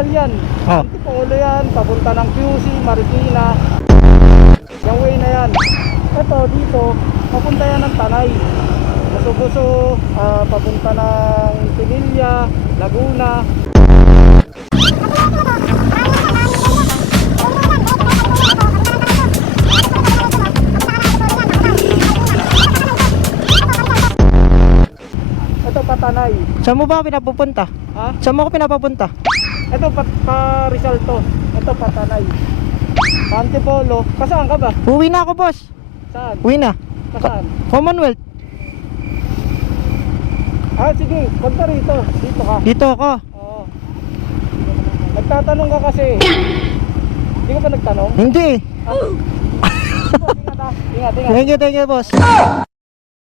Rizal yan. Oh. Antipolo yan, papunta ng QC, Marikina. Yung way na yan. Ito dito, papunta yan ng Tanay. Buso-buso, papunta ng Pinilla, Laguna. Ito Patanay. Saan mo ba ako pinapupunta? Ha? Saan mo ako pinapapunta? Ito pa Rizal to. Ito Patanay. Antipolo. Kasaan ka ba? Uwi na ako, boss. Saan? Uwi na. Kasaan? Commonwealth. Sige, punta rito. Dito ka. Dito ako. Oo. Nagtatanong ka kasi. Hindi ka ba nagtanong? Hindi. Ingat ha. Ingat, ingat. Thank you, boss.